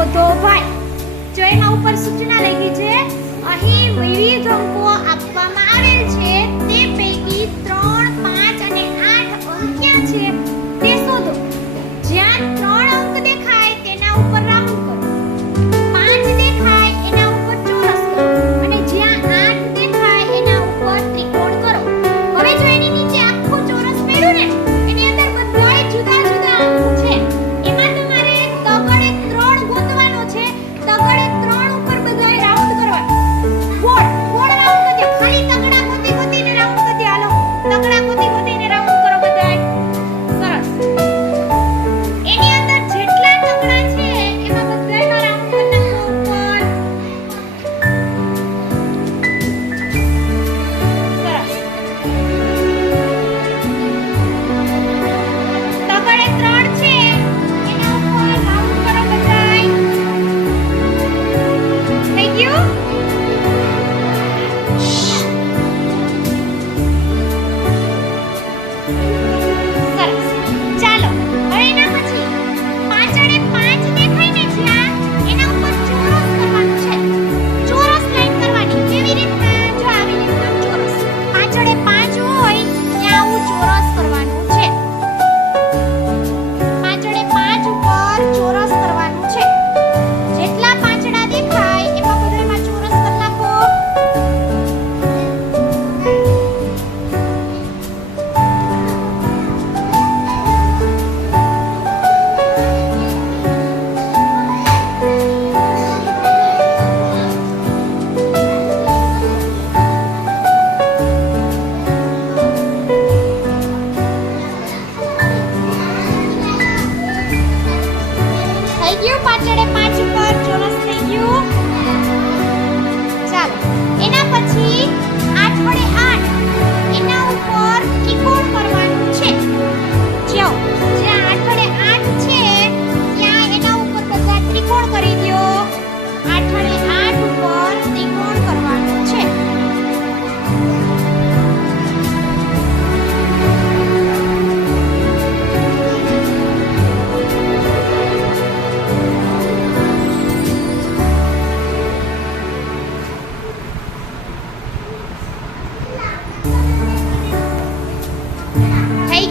ઓધોભાઈ જો એના ઉપર સૂચના લખી છે, અહીં વિવિધ અંકો આપવામાં આવેલ છે, તે પૈકી ત્રણ, પાંચ અને આઠ અંક છે. તે શોધો. થઈ ગયું. પાંચડે પાંચ ઉપર ચોરસ થઈ ગયું. ચાલો એના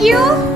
哟。